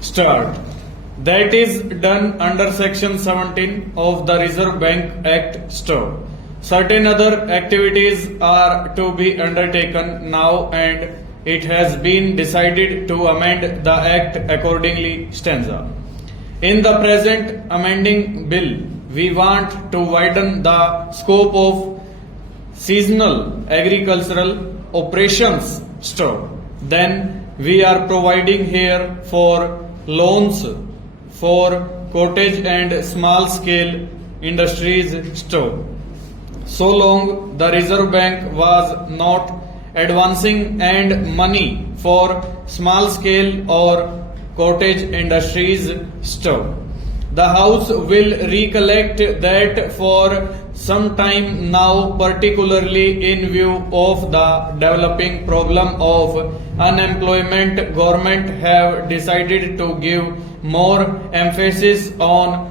Start. That is done under Section 17 of the Reserve Bank Act. Stop. Certain other activities are to be undertaken now, and it has been decided to amend the Act accordingly. Stanza. In the present amending bill, we want to widen the scope of seasonal agricultural operations. Stop. Then we are providing here for loans for cottage and small scale industries. Stop. So long the Reserve Bank was not advancing and money for small scale or cottage industries. Stop. The House will recollect that for some time now, particularly in view of the developing problem of unemployment, government have decided to give more emphasis on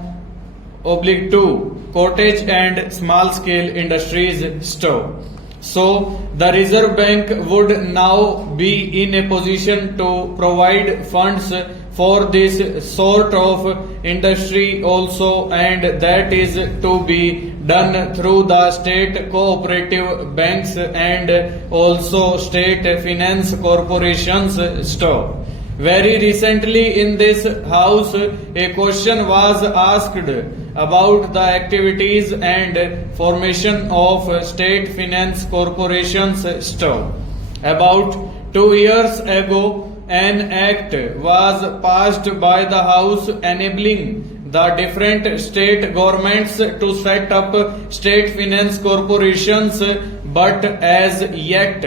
to cottage and small scale industries. Stop. So the Reserve Bank would now be in a position to provide funds for this sort of industry also, and that is to be done through the state cooperative banks and also state finance corporations. Stop. Very recently in this house, a question was asked about the activities and formation of state finance corporations. Stop. About 2 years ago, an act was passed by the House enabling the different state governments to set up state finance corporations, but as yet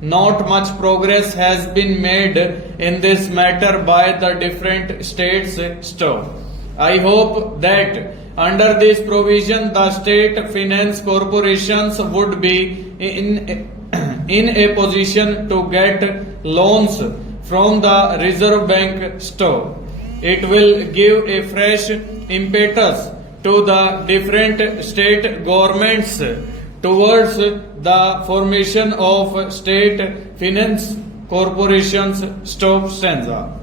not much progress has been made in this matter by the different states. Stop. I hope that under this provision the state finance corporations would be in a position to get loans from the Reserve Bank. Stop. It will give a fresh impetus to the different state governments towards the formation of state finance corporations. Stop. Stanza.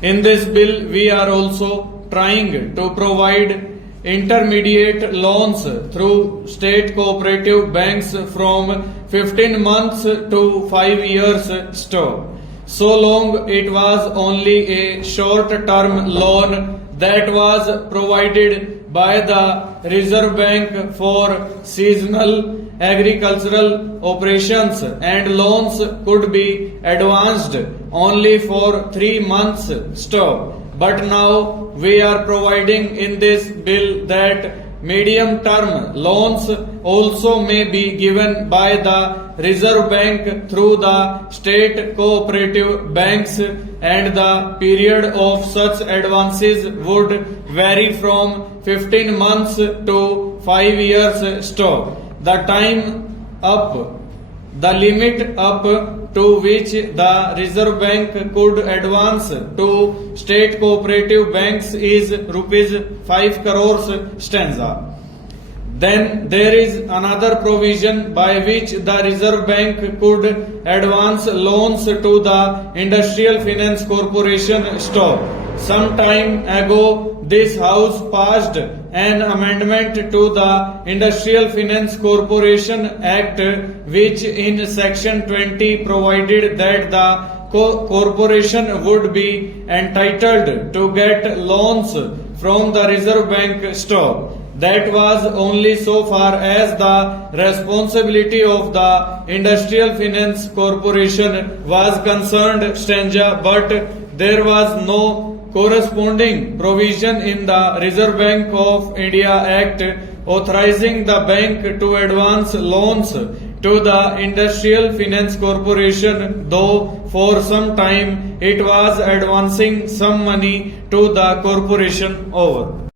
In this bill, we are also trying to provide intermediate loans through state cooperative banks from 15 months to 5 years. Stop. So long it was only a short-term loan that was provided by the Reserve Bank for seasonal agricultural operations, and loans could be advanced only for 3 months. Stop. But now we are providing in this bill that medium-term loans also may be given by the Reserve Bank through the state cooperative banks, and the period of such advances would vary from 15 months to 5 years. Stop. The time up, the limit up to which the Reserve Bank could advance to state cooperative banks is rupees 5 crores. Stanza. Then there is another provision by which the Reserve Bank could advance loans to the Industrial Finance Corporation. Stop. Some time ago, this House passed an amendment to the Industrial Finance Corporation Act, which in Section 20 provided that the corporation would be entitled to get loans from the Reserve Bank. Stop. That was only so far as the responsibility of the Industrial Finance Corporation was concerned. Stanza. But there was no corresponding provision in the Reserve Bank of India Act authorizing the bank to advance loans to the Industrial Finance Corporation, though for some time it was advancing some money to the corporation. Over.